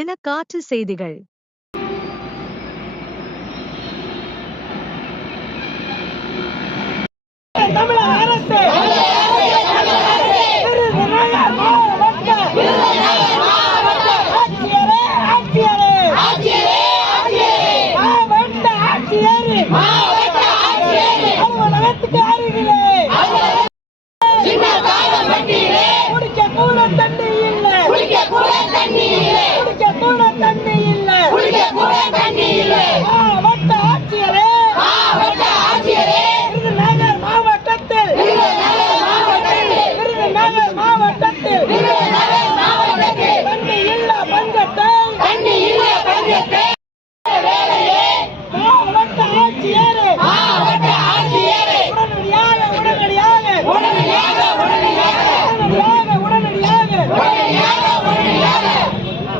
தினக்காற்று செய்திகள். தமிழக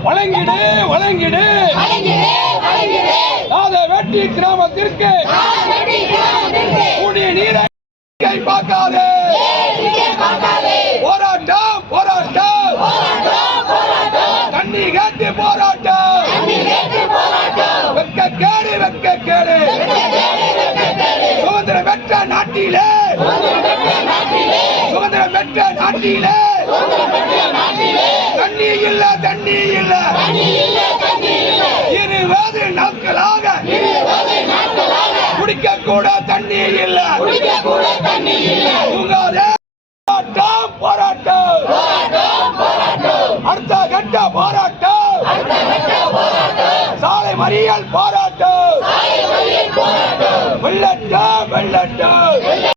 வழங்கிடு வழங்கிடு. நாத வெட்டி கிராமத்திற்கு. கூடிய நீரை பார்க்காதே. போராட்டம் போராட்டம். தண்ணி கேட்டு போராட்டம். வெக்க கேடு வெக்க கேடு. சுதந்திரம் பெற்ற நாட்டிலே. சுதந்திரம் பெற்ற நாட்டிலே. கூட தண்ணி இல்ல. குடிக்க கூட தண்ணி இல்ல. உங்களோட போராட்டம். போராட்டம் போராட்டம். போராட்டம். அடுத்த கட்ட போராட்டம். சாலை மறியல் போராட்டம். சாலை மறியல்